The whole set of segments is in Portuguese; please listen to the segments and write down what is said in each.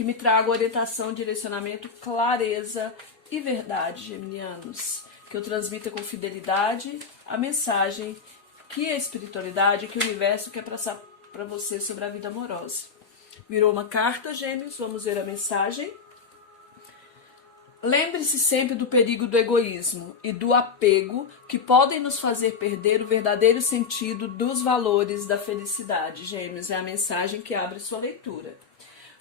que me traga orientação, direcionamento, clareza e verdade, geminianos. Que eu transmita com fidelidade a mensagem que a espiritualidade, que o universo quer passar para você sobre a vida amorosa. Virou uma carta, gêmeos, vamos ver a mensagem. Lembre-se sempre do perigo do egoísmo e do apego que podem nos fazer perder o verdadeiro sentido dos valores da felicidade. Gêmeos, é a mensagem que abre sua leitura.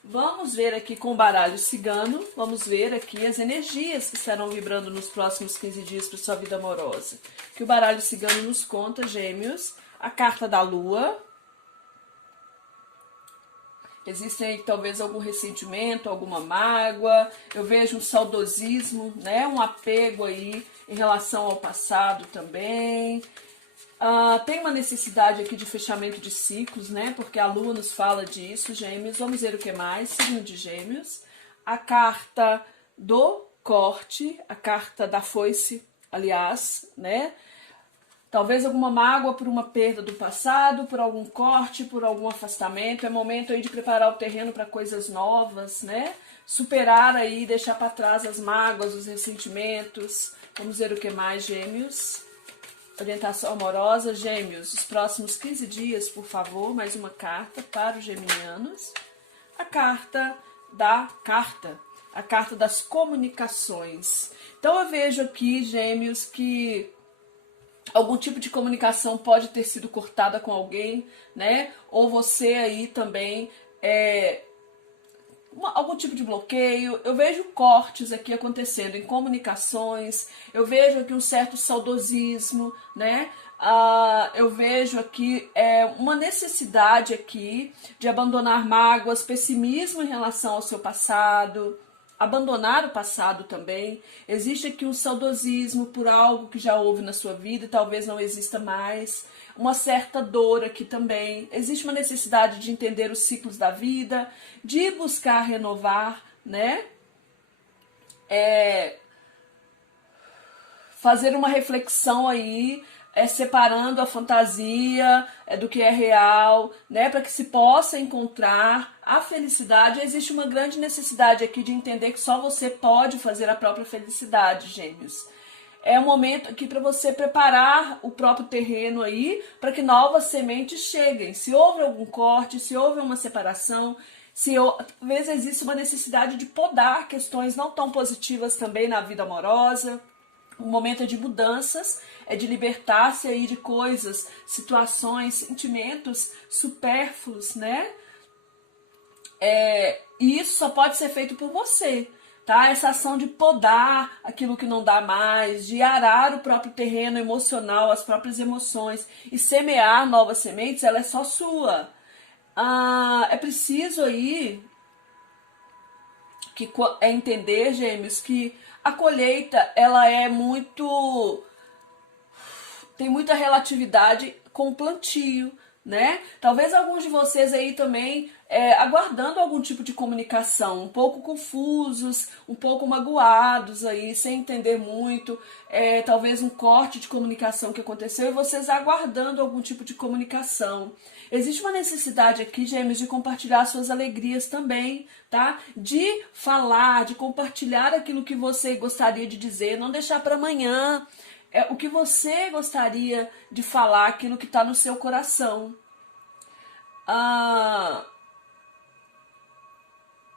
Vamos ver aqui com o baralho cigano, vamos ver aqui as energias que estarão vibrando nos próximos 15 dias para sua vida amorosa. Que o baralho cigano nos conta, gêmeos, a carta da lua. Existem aí talvez algum ressentimento, alguma mágoa, eu vejo um saudosismo, né? Um apego aí em relação ao passado também. Tem uma necessidade aqui de fechamento de ciclos, né? Porque a lua nos fala disso, gêmeos. Vamos ver o que mais, signo de gêmeos. A carta do corte, a carta da foice, aliás, né? Talvez alguma mágoa por uma perda do passado, por algum corte, por algum afastamento. É momento aí de preparar o terreno para coisas novas, né? Superar aí, deixar para trás as mágoas, os ressentimentos. Vamos ver o que mais, gêmeos. Orientação amorosa, gêmeos. Os próximos 15 dias, por favor, mais uma carta para os geminianos. A carta das comunicações. Então eu vejo aqui, gêmeos, que algum tipo de comunicação pode ter sido cortada com alguém, né? Ou você aí também, algum tipo de bloqueio. Eu vejo cortes aqui acontecendo em comunicações, eu vejo aqui um certo saudosismo, né? Eu vejo aqui uma necessidade aqui de abandonar mágoas, pessimismo em relação ao seu passado, abandonar o passado também. Existe aqui um saudosismo por algo que já houve na sua vida e talvez não exista mais. Uma certa dor aqui também. Existe uma necessidade de entender os ciclos da vida, de buscar renovar, né? Fazer uma reflexão aí, separando a fantasia do que é real, né, para que se possa encontrar a felicidade. Existe uma grande necessidade aqui de entender que só você pode fazer a própria felicidade, gêmeos. É um momento aqui para você preparar o próprio terreno aí, para que novas sementes cheguem. Se houve algum corte, se houve uma separação, talvez exista uma necessidade de podar questões não tão positivas também na vida amorosa. O momento é de mudanças, é de libertar-se aí de coisas, situações, sentimentos supérfluos, né? E isso só pode ser feito por você, tá? Essa ação de podar aquilo que não dá mais, de arar o próprio terreno emocional, as próprias emoções e semear novas sementes, ela é só sua. É preciso aí entender, gêmeos, que a colheita, ela tem muita relatividade com o plantio, né? Talvez alguns de vocês aí também aguardando algum tipo de comunicação, um pouco confusos, um pouco magoados aí, sem entender muito, talvez um corte de comunicação que aconteceu e vocês aguardando algum tipo de comunicação. Existe uma necessidade aqui, gêmeos, de compartilhar suas alegrias também, tá? De falar, de compartilhar aquilo que você gostaria de dizer, não deixar para amanhã. O que você gostaria de falar, aquilo que está no seu coração.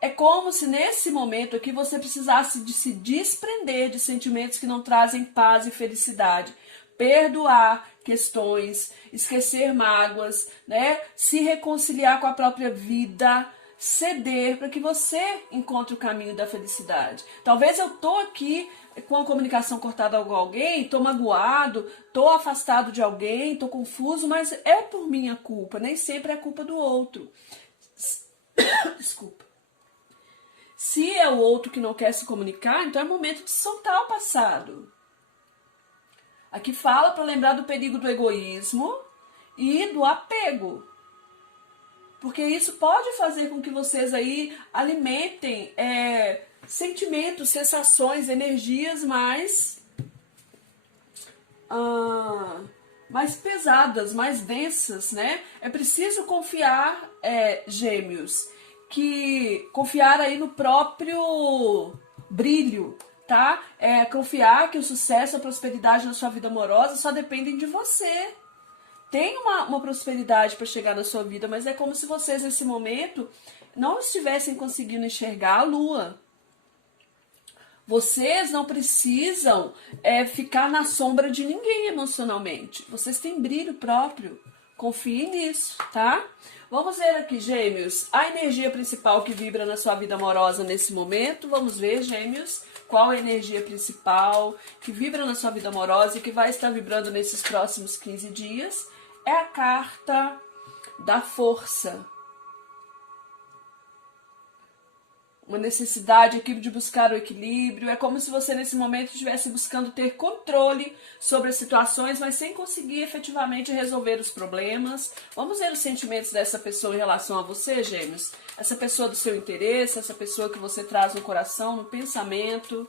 É como se nesse momento aqui você precisasse de se desprender de sentimentos que não trazem paz e felicidade. Perdoar questões, esquecer mágoas, né? Se reconciliar com a própria vida, ceder para que você encontre o caminho da felicidade. Talvez eu tô aqui com a comunicação cortada com alguém, tô magoado, tô afastado de alguém, tô confuso, mas é por minha culpa, nem sempre é culpa do outro. Desculpa. Se é o outro que não quer se comunicar, então é momento de soltar o passado. Aqui fala para lembrar do perigo do egoísmo e do apego. Porque isso pode fazer com que vocês aí alimentem sentimentos, sensações, energias mais pesadas, mais densas, né? É preciso confiar, gêmeos, que confiar aí no próprio brilho, tá? Confiar que o sucesso, a prosperidade na sua vida amorosa só dependem de você. Tem uma prosperidade para chegar na sua vida, mas é como se vocês nesse momento não estivessem conseguindo enxergar a lua. Vocês não precisam ficar na sombra de ninguém emocionalmente. Vocês têm brilho próprio. Confie nisso, tá? Vamos ver aqui, Gêmeos, a energia principal que vibra na sua vida amorosa nesse momento. Vamos ver, Gêmeos, qual a energia principal que vibra na sua vida amorosa e que vai estar vibrando nesses próximos 15 dias. É a carta da força. Uma necessidade aqui de buscar o equilíbrio. É como se você nesse momento estivesse buscando ter controle sobre as situações, mas sem conseguir efetivamente resolver os problemas. Vamos ver os sentimentos dessa pessoa em relação a você, Gêmeos. Essa pessoa do seu interesse, essa pessoa que você traz no coração, no pensamento.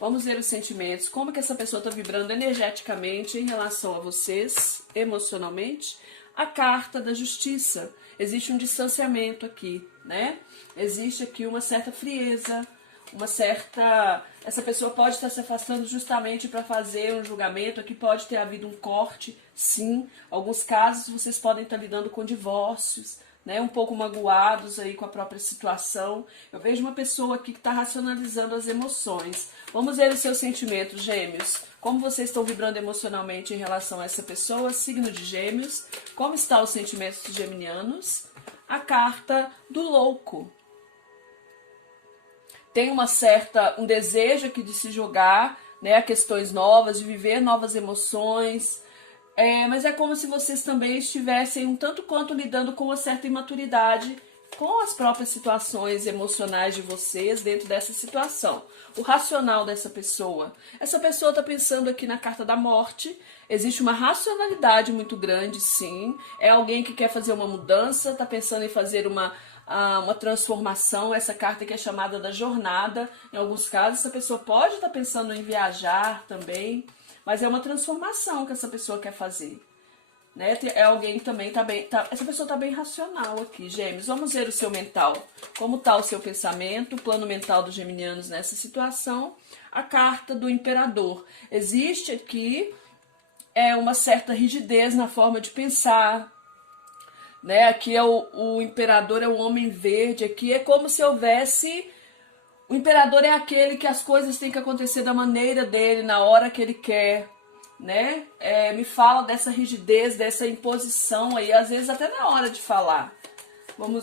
Vamos ver os sentimentos. Como que essa pessoa está vibrando energeticamente em relação a vocês, emocionalmente. A carta da justiça. Existe um distanciamento aqui, né? Existe aqui uma certa frieza, essa pessoa pode estar se afastando justamente para fazer um julgamento. Aqui pode ter havido um corte, sim. Alguns casos vocês podem estar lidando com divórcios, né? Um pouco magoados aí com a própria situação. Eu vejo uma pessoa aqui que está racionalizando as emoções. Vamos ver os seus sentimentos, Gêmeos. Como vocês estão vibrando emocionalmente em relação a essa pessoa, signo de Gêmeos. Como estão os sentimentos dos geminianos? A carta do louco. Tem um desejo aqui de se jogar, né, a questões novas, de viver novas emoções. Mas é como se vocês também estivessem um tanto quanto lidando com uma certa imaturidade com as próprias situações emocionais de vocês dentro dessa situação. O racional dessa pessoa. Essa pessoa está pensando aqui na carta da morte. Existe uma racionalidade muito grande, sim. É alguém que quer fazer uma mudança, está pensando em fazer uma transformação. Essa carta que é chamada da jornada. Em alguns casos, essa pessoa pode estar pensando em viajar também. Mas é uma transformação que essa pessoa quer fazer. Né? É alguém que também essa pessoa está bem racional aqui, Gêmeos. Vamos ver o seu mental. Como está o seu pensamento, o plano mental dos geminianos nessa situação. A carta do imperador. Existe aqui uma certa rigidez na forma de pensar. Né? Aqui o imperador é o homem verde. Aqui é como se houvesse... O imperador é aquele que as coisas têm que acontecer da maneira dele, na hora que ele quer, né? Me fala dessa rigidez, dessa imposição aí, às vezes até na hora de falar.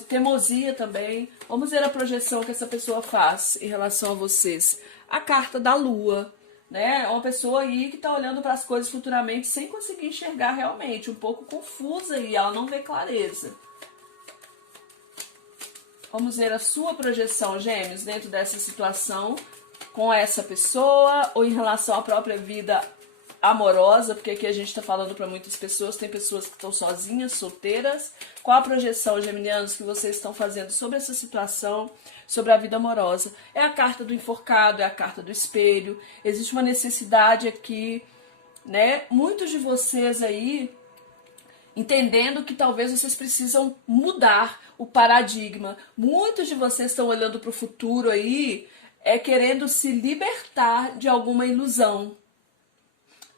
Teimosia também. Vamos ver a projeção que essa pessoa faz em relação a vocês. A carta da lua, né? É uma pessoa aí que está olhando para as coisas futuramente sem conseguir enxergar realmente, um pouco confusa e ela não vê clareza. Vamos ver a sua projeção, Gêmeos, dentro dessa situação com essa pessoa ou em relação à própria vida amorosa, porque aqui a gente está falando para muitas pessoas, tem pessoas que estão sozinhas, solteiras. Qual a projeção, geminianos, que vocês estão fazendo sobre essa situação, sobre a vida amorosa? É a carta do enforcado, é a carta do espelho. Existe uma necessidade aqui, né? Muitos de vocês aí entendendo que talvez vocês precisam mudar o paradigma. Muitos de vocês estão olhando para o futuro aí, querendo se libertar de alguma ilusão.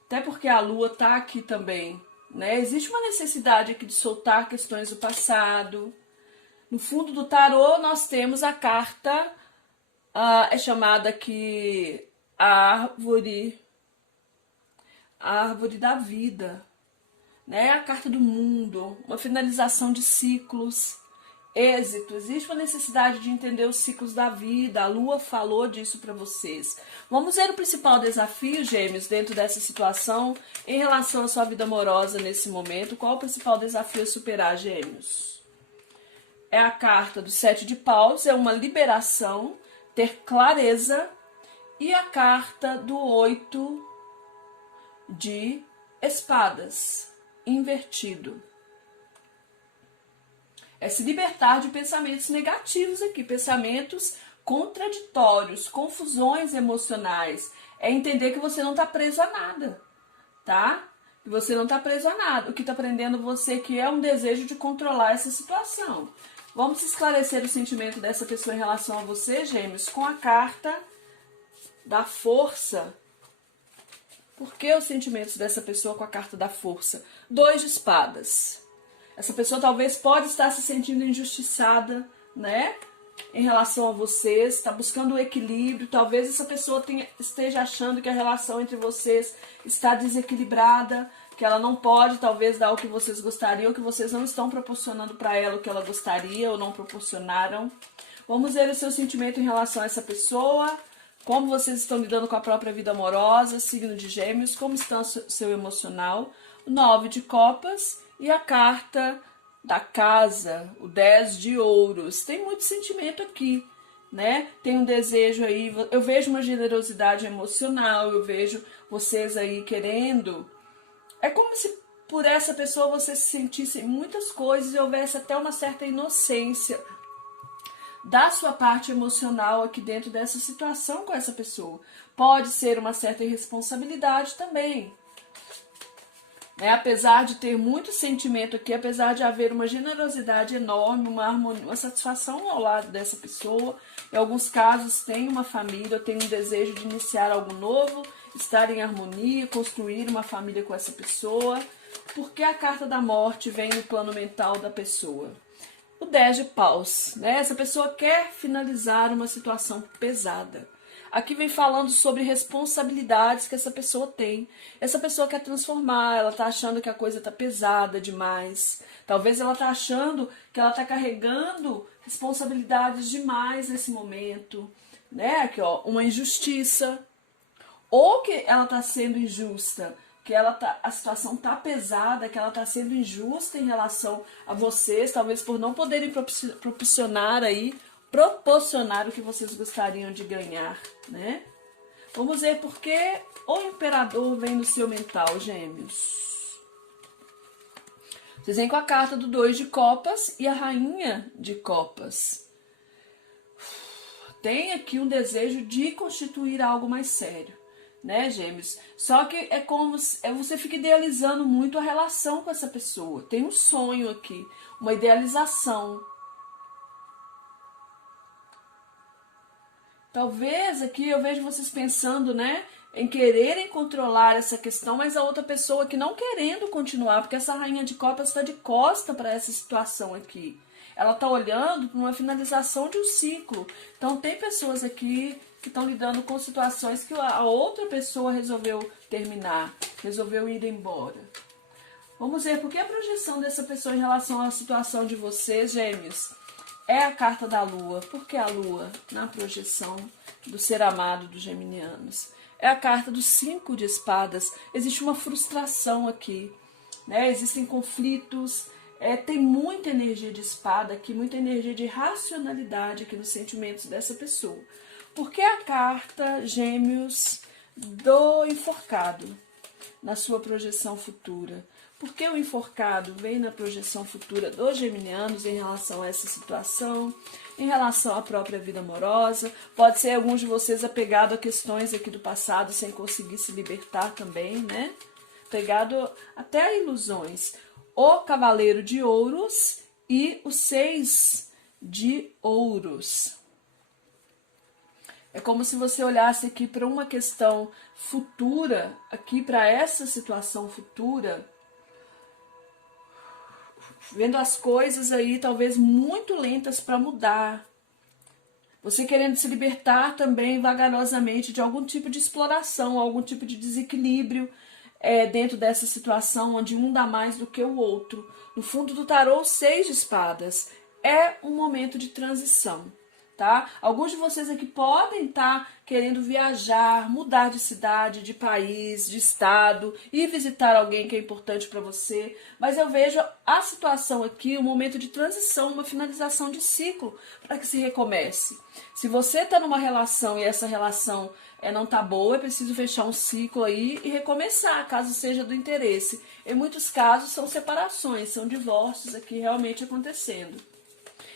Até porque a lua está aqui também, né? Existe uma necessidade aqui de soltar questões do passado. No fundo do tarô nós temos a carta, é chamada aqui a árvore da vida. Né? A carta do mundo, uma finalização de ciclos, êxito. Existe uma necessidade de entender os ciclos da vida. A lua falou disso para vocês. Vamos ver o principal desafio, Gêmeos, dentro dessa situação em relação à sua vida amorosa nesse momento. Qual o principal desafio a superar, Gêmeos? É a carta do 7 de paus, é uma liberação, ter clareza. E a carta do 8 de espadas, invertido. É se libertar de pensamentos negativos aqui, pensamentos contraditórios, confusões emocionais. É entender que você não está preso a nada, tá? Que você não está preso a nada. O que está prendendo você aqui é um desejo de controlar essa situação. Vamos esclarecer o sentimento dessa pessoa em relação a você, Gêmeos, com a carta da força. Por que os sentimentos dessa pessoa com a carta da força? 2 de espadas. Essa pessoa talvez pode estar se sentindo injustiçada, né? Em relação a vocês, está buscando o equilíbrio. Talvez essa pessoa esteja achando que a relação entre vocês está desequilibrada, que ela não pode talvez dar o que vocês gostariam, que vocês não estão proporcionando para ela o que ela gostaria ou não proporcionaram. Vamos ver o seu sentimento em relação a essa pessoa, como vocês estão lidando com a própria vida amorosa, signo de Gêmeos, como está o seu emocional. O 9 de copas e a carta da casa, o 10 de ouros. Tem muito sentimento aqui, né? Tem um desejo aí, eu vejo uma generosidade emocional, eu vejo vocês aí querendo. É como se por essa pessoa você se sentisse muitas coisas e houvesse até uma certa inocência da sua parte emocional aqui dentro dessa situação com essa pessoa. Pode ser uma certa irresponsabilidade também. Apesar de ter muito sentimento aqui, apesar de haver uma generosidade enorme, uma harmonia, uma satisfação ao lado dessa pessoa, em alguns casos tem uma família, tem um desejo de iniciar algo novo, estar em harmonia, construir uma família com essa pessoa, porque a carta da morte vem no plano mental da pessoa. O 10 de paus, né? Essa pessoa quer finalizar uma situação pesada. Aqui vem falando sobre responsabilidades que essa pessoa tem. Essa pessoa quer transformar, ela tá achando que a coisa tá pesada demais. Talvez ela tá achando que ela tá carregando responsabilidades demais nesse momento, né? Aqui, ó, uma injustiça. Ou que ela tá sendo injusta, que a situação tá pesada, que ela tá sendo injusta em relação a vocês, talvez por não poderem proporcionar o que vocês gostariam de ganhar, né? Vamos ver por que o imperador vem no seu mental, Gêmeos. Vocês vêm com a carta do 2 de copas e a rainha de copas. Tem aqui um desejo de constituir algo mais sério, né, Gêmeos? Só que é como se você fica idealizando muito a relação com essa pessoa. Tem um sonho aqui, uma idealização. Talvez aqui eu vejo vocês pensando, né, em quererem controlar essa questão, mas a outra pessoa aqui não querendo continuar, porque essa rainha de copas está de costa para essa situação aqui. Ela está olhando para uma finalização de um ciclo. Então tem pessoas aqui que estão lidando com situações que a outra pessoa resolveu terminar, resolveu ir embora. Vamos ver por que a projeção dessa pessoa em relação à situação de vocês, Gêmeos, é a carta da lua. Por que a lua na projeção do ser amado dos geminianos? É a carta dos 5 de espadas. Existe uma frustração aqui, né? Existem conflitos, tem muita energia de espada aqui, muita energia de racionalidade aqui nos sentimentos dessa pessoa. Por que a carta, Gêmeos, do enforcado na sua projeção futura? Porque o enforcado vem na projeção futura dos geminianos em relação a essa situação, em relação à própria vida amorosa. Pode ser alguns de vocês apegado a questões aqui do passado sem conseguir se libertar também, né? Apegado até a ilusões. O cavaleiro de ouros e o 6 de ouros. É como se você olhasse aqui para uma questão futura, aqui para essa situação futura, vendo as coisas aí talvez muito lentas para mudar. Você querendo se libertar também vagarosamente de algum tipo de exploração, algum tipo de desequilíbrio dentro dessa situação onde um dá mais do que o outro. No fundo do tarô, o 6 de espadas é um momento de transição. Tá? Alguns de vocês aqui podem estar querendo viajar, mudar de cidade, de país, de estado, ir visitar alguém que é importante para você, mas eu vejo a situação aqui, um momento de transição, uma finalização de ciclo para que se recomece. Se você está numa relação e essa relação não tá boa, é preciso fechar um ciclo aí e recomeçar, caso seja do interesse. Em muitos casos são separações, são divórcios aqui realmente acontecendo.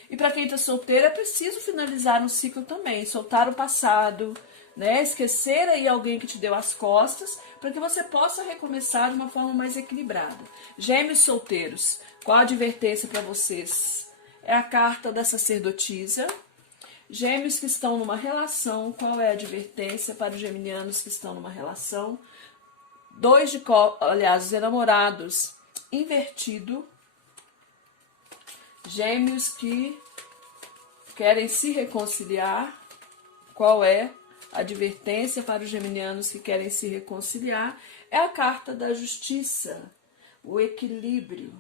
E para quem está solteiro é preciso finalizar um ciclo também, soltar o passado, né? Esquecer aí alguém que te deu as costas, para que você possa recomeçar de uma forma mais equilibrada. Gêmeos solteiros, qual a advertência para vocês é a carta da sacerdotisa. Gêmeos que estão numa relação, qual é a advertência para os geminianos que estão numa relação? Dois de copas, aliás, os enamorados, invertido. Gêmeos que querem se reconciliar, qual é a advertência para os geminianos que querem se reconciliar? É a carta da justiça, o equilíbrio.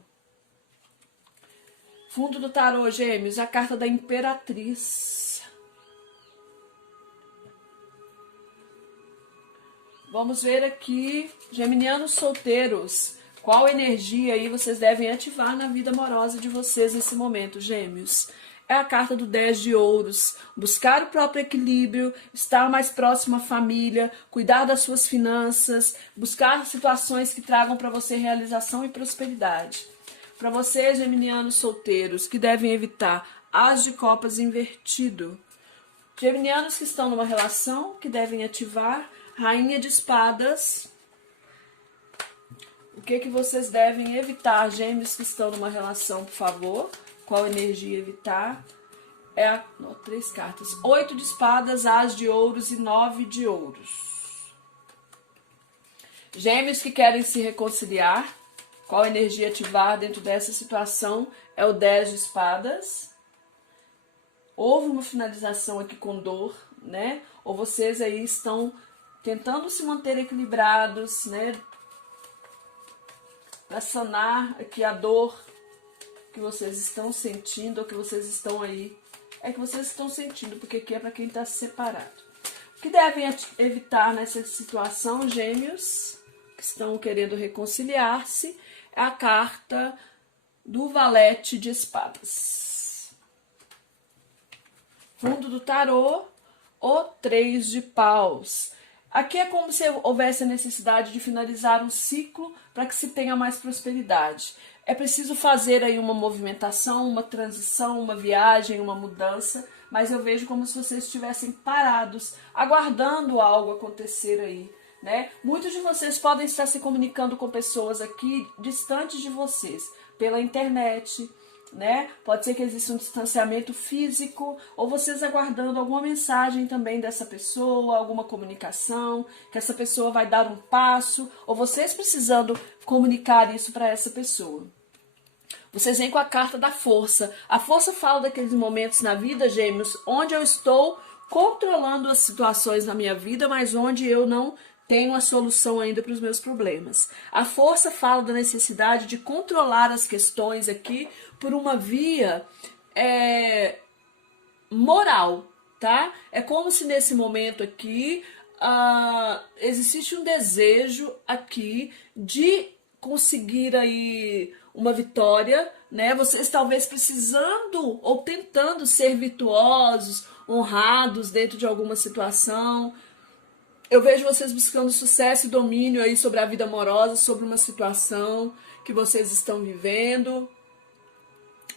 Fundo do tarô, Gêmeos, a carta da imperatriz. Vamos ver aqui, geminianos solteiros, qual energia aí vocês devem ativar na vida amorosa de vocês nesse momento, Gêmeos? É a carta do 10 de ouros, buscar o próprio equilíbrio, estar mais próximo à família, cuidar das suas finanças, buscar situações que tragam para você realização e prosperidade. Para vocês, geminianos solteiros, que devem evitar as de copas invertido. Geminianos que estão numa relação, que devem ativar Rainha de espadas. O que vocês devem evitar, gêmeos que estão numa relação, por favor? Qual energia evitar? Três cartas. 8 de espadas, as de ouros e 9 de ouros. Gêmeos que querem se reconciliar. Qual energia ativar dentro dessa situação? É o 10 de espadas. Houve uma finalização aqui com dor, né? Ou vocês aí estão tentando se manter equilibrados, né? Para sanar aqui a dor que vocês estão sentindo, ou que vocês estão aí. É que vocês estão sentindo, porque aqui é para quem está separado. O que devem evitar nessa situação, gêmeos, que estão querendo reconciliar-se, é a carta do valete de espadas. Fundo do tarô, o 3 de paus. Aqui é como se houvesse a necessidade de finalizar um ciclo para que se tenha mais prosperidade. É preciso fazer aí uma movimentação, uma transição, uma viagem, uma mudança, mas eu vejo como se vocês estivessem parados, aguardando algo acontecer aí, né? Muitos de vocês podem estar se comunicando com pessoas aqui distantes de vocês, pela internet, né? Pode ser que exista um distanciamento físico, ou vocês aguardando alguma mensagem também dessa pessoa, alguma comunicação, que essa pessoa vai dar um passo, ou vocês precisando comunicar isso para essa pessoa. Vocês vêm com a carta da força. A força fala daqueles momentos na vida, gêmeos, onde eu estou controlando as situações na minha vida, mas onde eu não tenho a solução ainda para os meus problemas. A força fala da necessidade de controlar as questões aqui por uma via moral, tá? É como se nesse momento aqui existisse um desejo aqui de conseguir aí uma vitória, né? Vocês talvez precisando ou tentando ser virtuosos, honrados dentro de alguma situação. Eu vejo vocês buscando sucesso e domínio aí sobre a vida amorosa, sobre uma situação que vocês estão vivendo.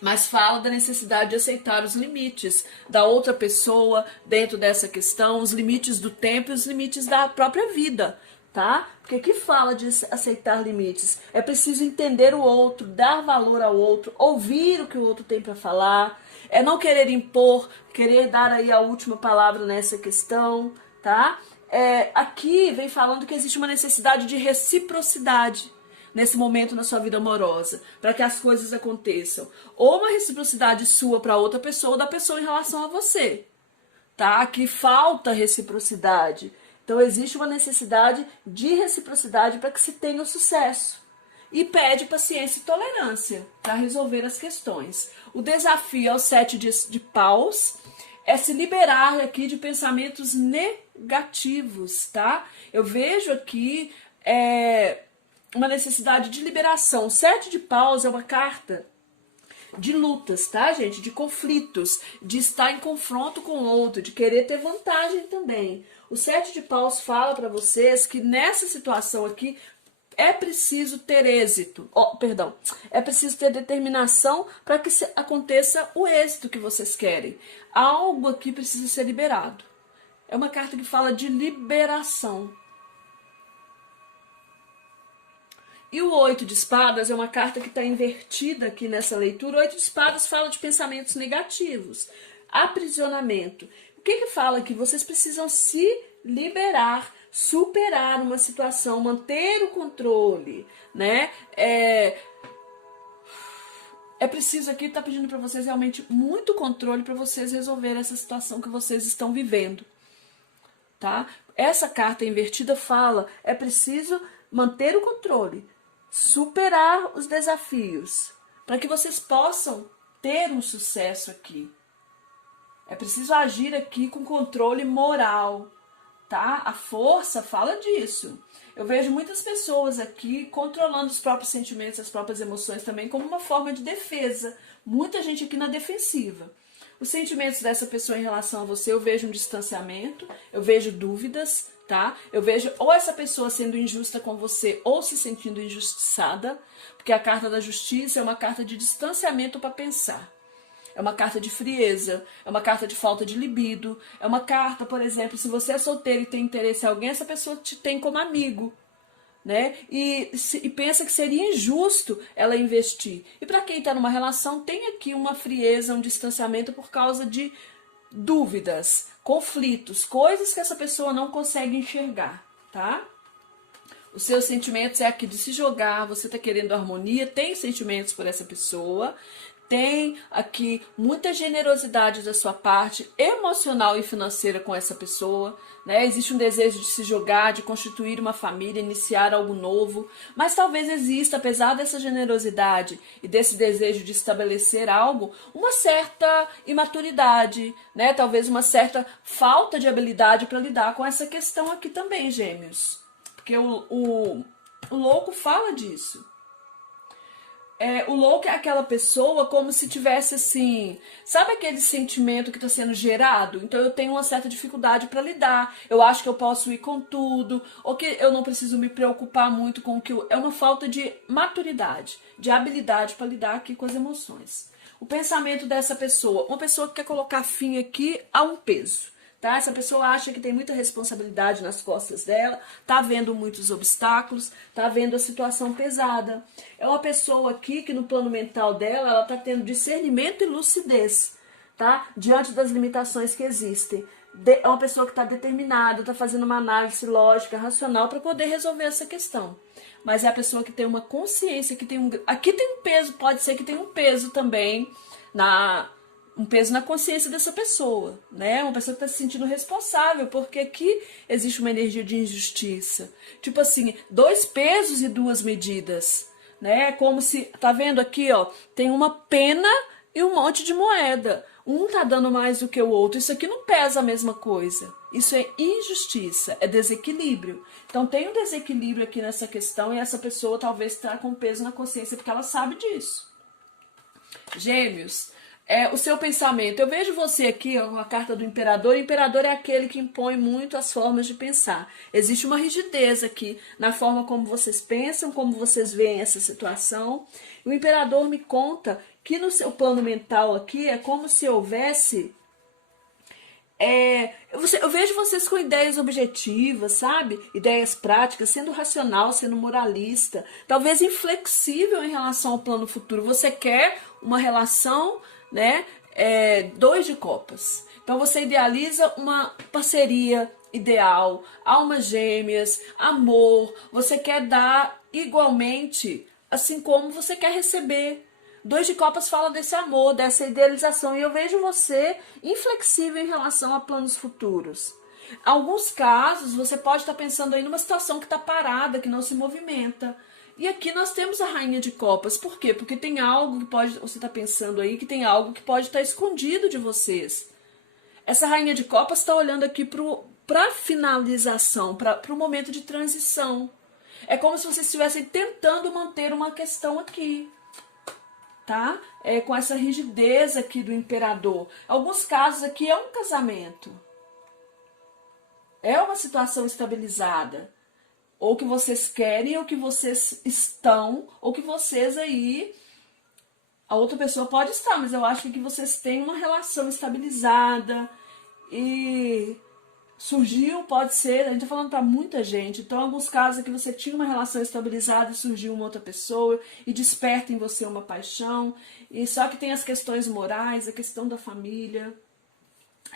Mas fala da necessidade de aceitar os limites da outra pessoa dentro dessa questão, os limites do tempo e os limites da própria vida, tá? Porque aqui fala de aceitar limites. É preciso entender o outro, dar valor ao outro, ouvir o que o outro tem para falar. É não querer impor, querer dar aí a última palavra nessa questão, tá? Aqui vem falando que existe uma necessidade de reciprocidade nesse momento na sua vida amorosa, para que as coisas aconteçam. Ou uma reciprocidade sua para outra pessoa, ou da pessoa em relação a você, tá? Aqui falta reciprocidade. Então existe uma necessidade de reciprocidade para que se tenha o sucesso. E pede paciência e tolerância para resolver as questões. O desafio aos 7 de paus é se liberar aqui de pensamentos negativos, tá? Eu vejo aqui uma necessidade de liberação. O 7 de paus é uma carta de lutas, tá, gente? De conflitos, de estar em confronto com o outro, de querer ter vantagem também. O 7 de paus fala para vocês que nessa situação aqui é preciso ter êxito, é preciso ter determinação para que aconteça o êxito que vocês querem. Algo aqui precisa ser liberado. É uma carta que fala de liberação. E o 8 de espadas é uma carta que está invertida aqui nessa leitura. O 8 de espadas fala de pensamentos negativos, aprisionamento. O que fala aqui? Vocês precisam se liberar, superar uma situação, manter o controle, né? É preciso aqui, tá pedindo para vocês realmente muito controle para vocês resolverem essa situação que vocês estão vivendo, tá? Essa carta invertida fala, é preciso manter o controle, superar os desafios, para que vocês possam ter um sucesso aqui. É preciso agir aqui com controle moral, tá? A força fala disso. Eu vejo muitas pessoas aqui controlando os próprios sentimentos, as próprias emoções também como uma forma de defesa. Muita gente aqui na defensiva. Os sentimentos dessa pessoa em relação a você, eu vejo um distanciamento, eu vejo dúvidas, tá? Eu vejo ou essa pessoa sendo injusta com você ou se sentindo injustiçada, porque a carta da justiça é uma carta de distanciamento para pensar. É uma carta de frieza, é uma carta de falta de libido, é uma carta, por exemplo, se você é solteiro e tem interesse em alguém, essa pessoa te tem como amigo, né? E pensa que seria injusto ela investir. E para quem está numa relação, tem aqui uma frieza, um distanciamento por causa de dúvidas, conflitos, coisas que essa pessoa não consegue enxergar, tá? Os seus sentimentos é aqui de se jogar, você está querendo harmonia, tem sentimentos por essa pessoa, tem aqui muita generosidade da sua parte, emocional e financeira com essa pessoa, né? Existe um desejo de se jogar, de constituir uma família, iniciar algo novo, mas talvez exista, apesar dessa generosidade e desse desejo de estabelecer algo, uma certa imaturidade, né? Talvez uma certa falta de habilidade para lidar com essa questão aqui também, gêmeos. Porque o louco fala disso. O louco é aquela pessoa como se tivesse assim, sabe aquele sentimento que está sendo gerado? Então eu tenho uma certa dificuldade para lidar, eu acho que eu posso ir com tudo, ou que eu não preciso me preocupar muito com o que é uma falta de maturidade, de habilidade para lidar aqui com as emoções. O pensamento dessa pessoa, uma pessoa que quer colocar fim aqui a um peso. Tá? Essa pessoa acha que tem muita responsabilidade nas costas dela, tá vendo muitos obstáculos, tá vendo a situação pesada. É uma pessoa aqui que no plano mental dela, ela tá tendo discernimento e lucidez, tá? Diante das limitações que existem. É uma pessoa que está determinada, está fazendo uma análise lógica, racional para poder resolver essa questão. Mas é a pessoa que tem uma consciência, que tem aqui tem um peso, pode ser que tenha um peso também um peso na consciência dessa pessoa, né? Uma pessoa que está se sentindo responsável, porque aqui existe uma energia de injustiça. Tipo assim, 2 pesos e 2 medidas, né? Como se, tá vendo aqui, ó, tem uma pena e um monte de moeda. Um tá dando mais do que o outro. Isso aqui não pesa a mesma coisa. Isso é injustiça, é desequilíbrio. Então tem um desequilíbrio aqui nessa questão e essa pessoa talvez está com peso na consciência porque ela sabe disso. Gêmeos, o seu pensamento. Eu vejo você aqui, ó, a carta do imperador. O imperador é aquele que impõe muito as formas de pensar. Existe uma rigidez aqui na forma como vocês pensam, como vocês veem essa situação. O imperador me conta que no seu plano mental aqui é como se houvesse... eu vejo vocês com ideias objetivas, sabe? Ideias práticas, sendo racional, sendo moralista. Talvez inflexível em relação ao plano futuro. Você quer uma relação... né? 2 de copas. Então você idealiza uma parceria ideal, almas gêmeas, amor. Você quer dar igualmente, assim como você quer receber. 2 de copas fala desse amor, dessa idealização. E eu vejo você inflexível em relação a planos futuros. Em alguns casos, você pode estar pensando aí numa situação que está parada, que não se movimenta. E aqui nós temos a rainha de copas. Por quê? Porque tem algo que pode... Você está pensando aí que tem algo que pode estar escondido de vocês. Essa rainha de copas está olhando aqui para a finalização, para o momento de transição. É como se vocês estivessem tentando manter uma questão aqui. Tá? Com essa rigidez aqui do imperador. Em alguns casos aqui é um casamento. É uma situação estabilizada. Ou que vocês querem, ou que vocês estão, ou que vocês aí... A outra pessoa pode estar, mas eu acho que vocês têm uma relação estabilizada e surgiu, pode ser, a gente tá falando para muita gente, então em alguns casos aqui você tinha uma relação estabilizada e surgiu uma outra pessoa e desperta em você uma paixão, e só que tem as questões morais, a questão da família,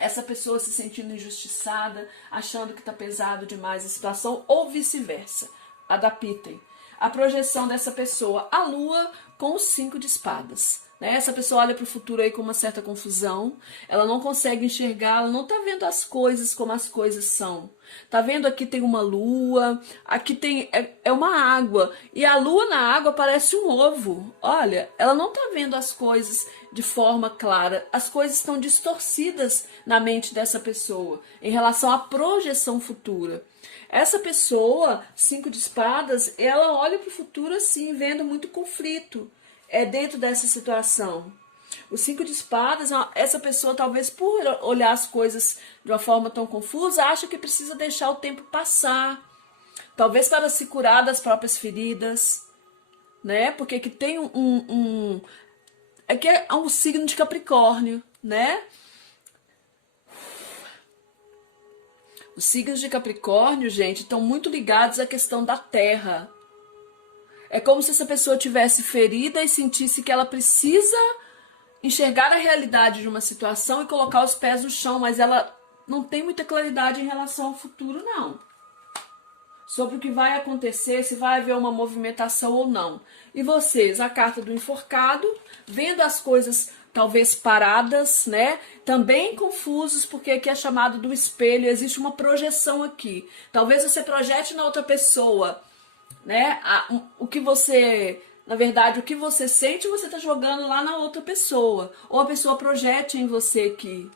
essa pessoa se sentindo injustiçada, achando que tá pesado demais a situação, ou vice-versa. Adaptem. A projeção dessa pessoa, a lua com os 5 de espadas. Essa pessoa olha para o futuro aí com uma certa confusão, ela não consegue enxergar, ela não está vendo as coisas como as coisas são. Tá vendo aqui tem uma lua, aqui tem é uma água, e a lua na água parece um ovo. Olha, ela não está vendo as coisas de forma clara, as coisas estão distorcidas na mente dessa pessoa em relação à projeção futura. Essa pessoa, 5 de espadas, ela olha para o futuro assim, vendo muito conflito. É dentro dessa situação. O 5 de espadas, essa pessoa talvez por olhar as coisas de uma forma tão confusa, acha que precisa deixar o tempo passar. Talvez para se curar das próprias feridas, né? Porque aqui tem aqui é um signo de Capricórnio, né? Os signos de Capricórnio, gente, estão muito ligados à questão da terra. É como se essa pessoa tivesse ferida e sentisse que ela precisa enxergar a realidade de uma situação e colocar os pés no chão, mas ela não tem muita claridade em relação ao futuro, não. Sobre o que vai acontecer, se vai haver uma movimentação ou não. E vocês, a carta do enforcado, vendo as coisas talvez paradas, né? Também confusos, porque aqui é chamado do espelho, existe uma projeção aqui. Talvez você projete na outra pessoa, né? O que você, na verdade, o que você sente, você está jogando lá na outra pessoa. Ou a pessoa projete em você aqui.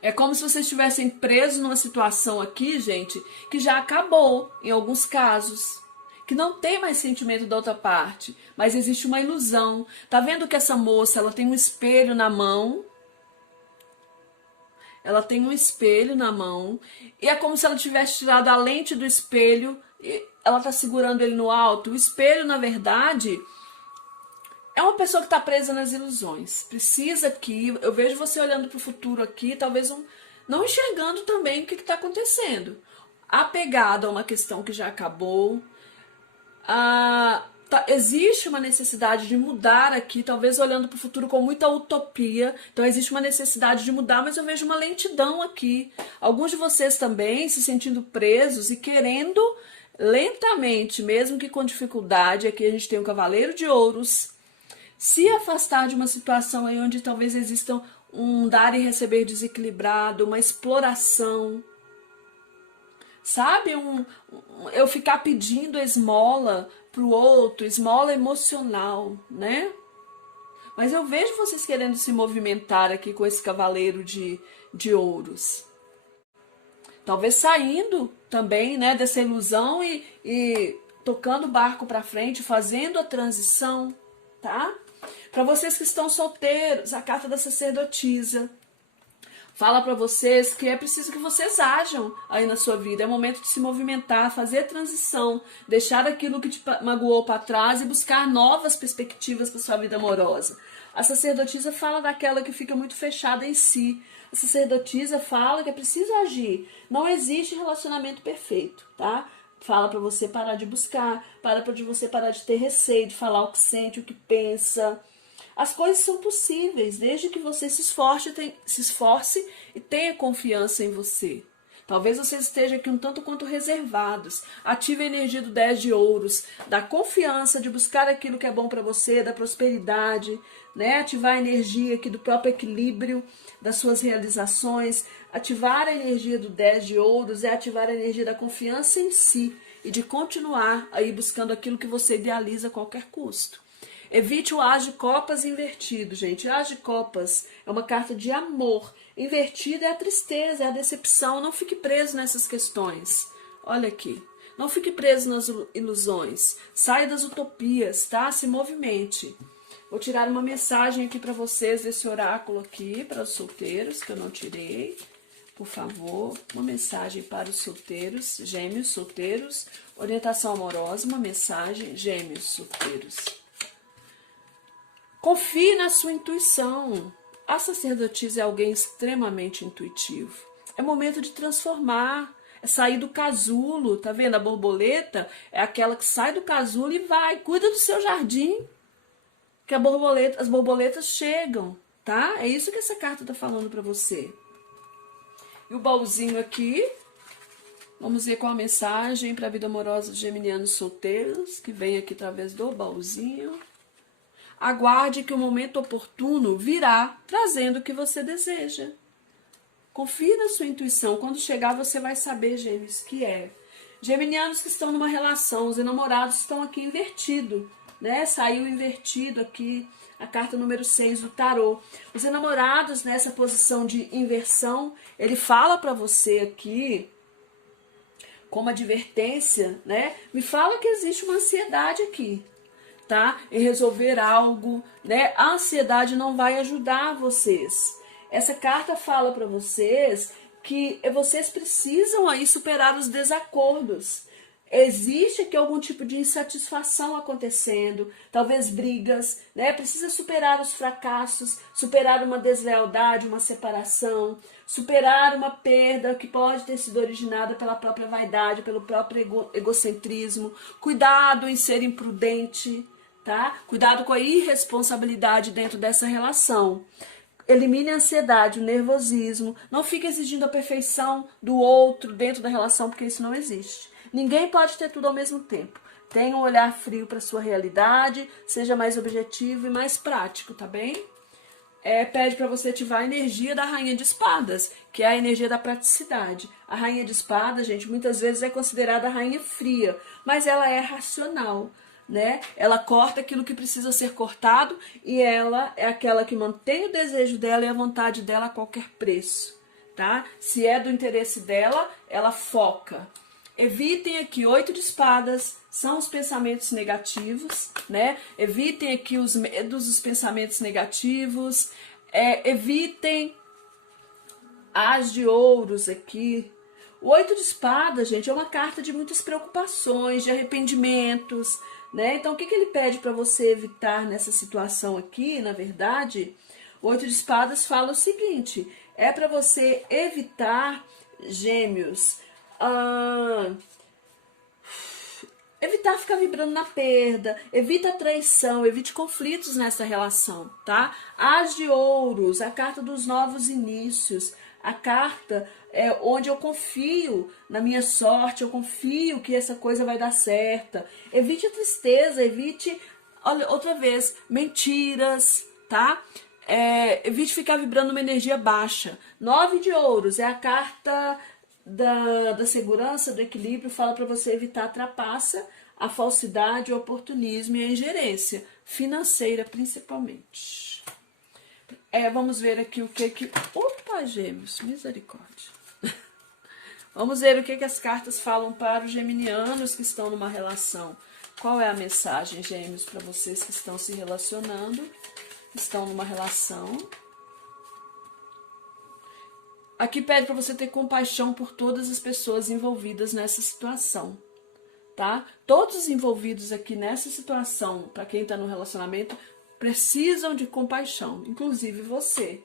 É como se vocês estivessem presos numa situação aqui, gente, que já acabou, em alguns casos. Que não tem mais sentimento da outra parte, mas existe uma ilusão. Tá vendo que essa moça, ela tem um espelho na mão? Ela tem um espelho na mão e é como se ela tivesse tirado a lente do espelho e ela está segurando ele no alto. O espelho, na verdade, é uma pessoa que está presa nas ilusões. Precisa que... Eu vejo você olhando para o futuro aqui, talvez não enxergando também o que está acontecendo. Apegado a uma questão que já acabou. Existe uma necessidade de mudar aqui, talvez olhando para o futuro com muita utopia. Então existe uma necessidade de mudar, mas eu vejo uma lentidão aqui. Alguns de vocês também se sentindo presos e querendo lentamente, mesmo que com dificuldade. Aqui a gente tem o Cavaleiro de Ouros. Se afastar de uma situação aí onde talvez exista um dar e receber desequilibrado, uma exploração. Sabe, eu ficar pedindo esmola pro outro, esmola emocional, né? Mas eu vejo vocês querendo se movimentar aqui com esse cavaleiro de ouros. Talvez saindo também, né, dessa ilusão e tocando o barco para frente, fazendo a transição, tá? Para vocês que estão solteiros, a carta da sacerdotisa fala para vocês que é preciso que vocês ajam aí na sua vida. É momento de se movimentar, fazer a transição, deixar aquilo que te magoou para trás e buscar novas perspectivas para sua vida amorosa. A sacerdotisa fala daquela que fica muito fechada em si. A sacerdotisa fala que é preciso agir. Não existe relacionamento perfeito, tá? Fala para você parar de buscar, para você parar de ter receio, de falar o que sente, o que pensa. As coisas são possíveis, desde que você se esforce e tenha confiança em você. Talvez você esteja aqui um tanto quanto reservados. Ative a energia do 10 de ouros, da confiança, de buscar aquilo que é bom para você, da prosperidade, né? Ativar a energia aqui do próprio equilíbrio, das suas realizações. Ativar a energia do 10 de ouros é ativar a energia da confiança em si e de continuar aí buscando aquilo que você idealiza a qualquer custo. Evite o As de Copas invertido, gente. As de Copas é uma carta de amor. Invertido é a tristeza, é a decepção. Não fique preso nessas questões. Olha aqui. Não fique preso nas ilusões. Saia das utopias, tá? Se movimente. Vou tirar uma mensagem aqui para vocês desse oráculo aqui, para os solteiros, que eu não tirei. Por favor, uma mensagem para os solteiros, gêmeos solteiros. Orientação amorosa, uma mensagem, gêmeos solteiros. Confie na sua intuição. A sacerdotisa é alguém extremamente intuitivo. É momento de transformar, é sair do casulo, tá vendo? A borboleta é aquela que sai do casulo e vai, cuida do seu jardim, que as borboletas chegam, tá? É isso que essa carta tá falando para você. E o baúzinho aqui, vamos ver qual a mensagem para a vida amorosa dos geminianos solteiros, que vem aqui através do baúzinho. Aguarde que o momento oportuno virá, trazendo o que você deseja. Confie na sua intuição. Quando chegar, você vai saber, gêmeos, que é. Geminianos que estão numa relação, os enamorados estão aqui invertido, né? Saiu invertido aqui a carta número 6 do tarô. Os enamorados nessa posição de inversão, ele fala para você aqui, como advertência, né? Me fala que existe uma ansiedade aqui, tá? Em resolver algo, né? A ansiedade não vai ajudar vocês. Essa carta fala para vocês que vocês precisam aí superar os desacordos. Existe aqui algum tipo de insatisfação acontecendo, talvez brigas, né? Precisa superar os fracassos, superar uma deslealdade, uma separação, superar uma perda que pode ter sido originada pela própria vaidade, pelo próprio egocentrismo. Cuidado em ser imprudente, tá? Cuidado com a irresponsabilidade dentro dessa relação. Elimine a ansiedade, o nervosismo. Não fique exigindo a perfeição do outro dentro da relação, porque isso não existe. Ninguém pode ter tudo ao mesmo tempo. Tenha um olhar frio para a sua realidade, seja mais objetivo e mais prático, tá bem? Pede para você ativar a energia da Rainha de Espadas, que é a energia da praticidade. A Rainha de Espadas, gente, muitas vezes é considerada a rainha fria, mas ela é racional, né? Ela corta aquilo que precisa ser cortado e ela é aquela que mantém o desejo dela e a vontade dela a qualquer preço, tá? Se é do interesse dela, ela foca. Evitem aqui 8 de espadas, são os pensamentos negativos, né? Evitem aqui os medos, os pensamentos negativos. Evitem as de ouros aqui. O 8 de espadas, gente, é uma carta de muitas preocupações, de arrependimentos, né? Então, o que ele pede para você evitar nessa situação aqui, na verdade? O 8 de espadas fala o seguinte, é para você evitar, gêmeos, evitar ficar vibrando na perda, evita a traição, evite conflitos nessa relação, tá? As de ouros, a carta dos novos inícios, a carta onde eu confio na minha sorte, eu confio que essa coisa vai dar certa. Evite a tristeza, evite, olha, outra vez, mentiras, tá? Evite ficar vibrando uma energia baixa. 9 de ouros é a carta da segurança, do equilíbrio, fala para você evitar a trapaça, a falsidade, o oportunismo e a ingerência financeira, principalmente. Vamos ver aqui o que... Opa, gêmeos, misericórdia. Vamos ver o que as cartas falam para os geminianos que estão numa relação. Qual é a mensagem, gêmeos, para vocês que estão se relacionando, que estão numa relação? Aqui pede para você ter compaixão por todas as pessoas envolvidas nessa situação, tá? Todos os envolvidos aqui nessa situação, para quem está no relacionamento, precisam de compaixão, inclusive você.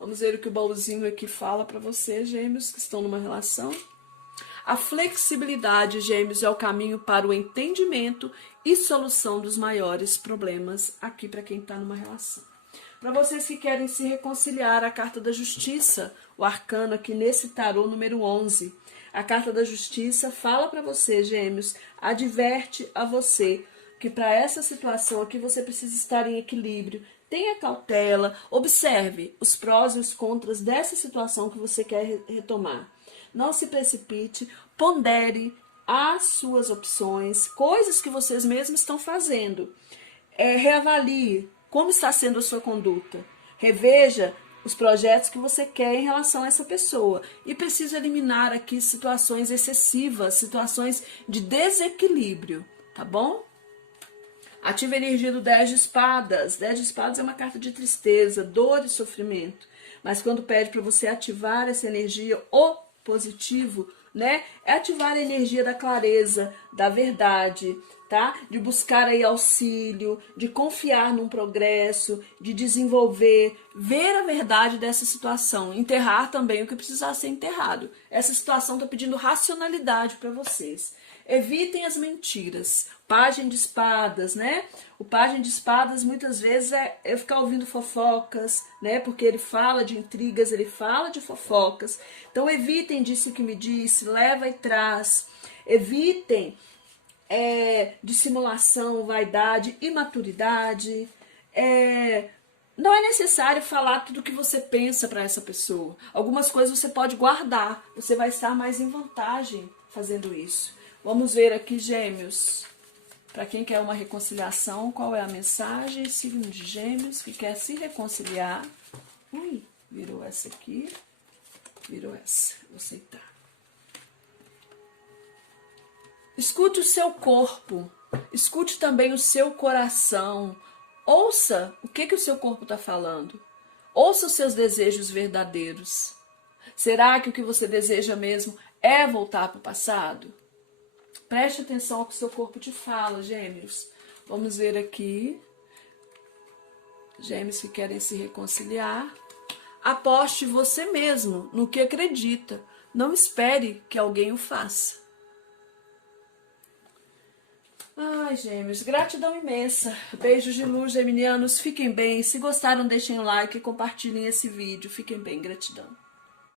Vamos ver o que o baúzinho aqui fala para você, gêmeos, que estão numa relação. A flexibilidade, gêmeos, é o caminho para o entendimento e solução dos maiores problemas aqui para quem está numa relação. Para vocês que querem se reconciliar, a carta da justiça, o arcano aqui nesse tarô número 11. A carta da justiça fala para você, gêmeos, adverte a você que para essa situação aqui você precisa estar em equilíbrio. Tenha cautela, observe os prós e os contras dessa situação que você quer retomar. Não se precipite, pondere as suas opções, coisas que vocês mesmos estão fazendo. Reavalie como está sendo a sua conduta. Reveja os projetos que você quer em relação a essa pessoa. E precisa eliminar aqui situações excessivas, situações de desequilíbrio, tá bom? Ative a energia do 10 de espadas. 10 de espadas é uma carta de tristeza, dor e sofrimento. Mas quando pede para você ativar essa energia, o positivo, né? É ativar a energia da clareza, da verdade, tá? De buscar aí auxílio, de confiar num progresso, de desenvolver, ver a verdade dessa situação, enterrar também o que precisar ser enterrado. Essa situação está pedindo racionalidade para vocês. Evitem as mentiras. Pajem de espadas, né? O pajem de espadas muitas vezes é ficar ouvindo fofocas, né? Porque ele fala de intrigas, ele fala de fofocas. Então evitem disso que me disse, leva e traz. Evitem dissimulação, vaidade, imaturidade. Não é necessário falar tudo o que você pensa para essa pessoa. Algumas coisas você pode guardar. Você vai estar mais em vantagem fazendo isso. Vamos ver aqui, Gêmeos. Para quem quer uma reconciliação, qual é a mensagem? Signo de Gêmeos que quer se reconciliar. Ui, virou essa aqui. Virou essa. Vou aceitar. Escute o seu corpo. Escute também o seu coração. Ouça o que o seu corpo está falando. Ouça os seus desejos verdadeiros. Será que o que você deseja mesmo é voltar para o passado? Preste atenção ao que o seu corpo te fala, Gêmeos. Vamos ver aqui. Gêmeos que querem se reconciliar. Aposte você mesmo no que acredita. Não espere que alguém o faça. Ai, Gêmeos, gratidão imensa. Beijos de luz, geminianos. Fiquem bem. Se gostaram, deixem um like e compartilhem esse vídeo. Fiquem bem, gratidão.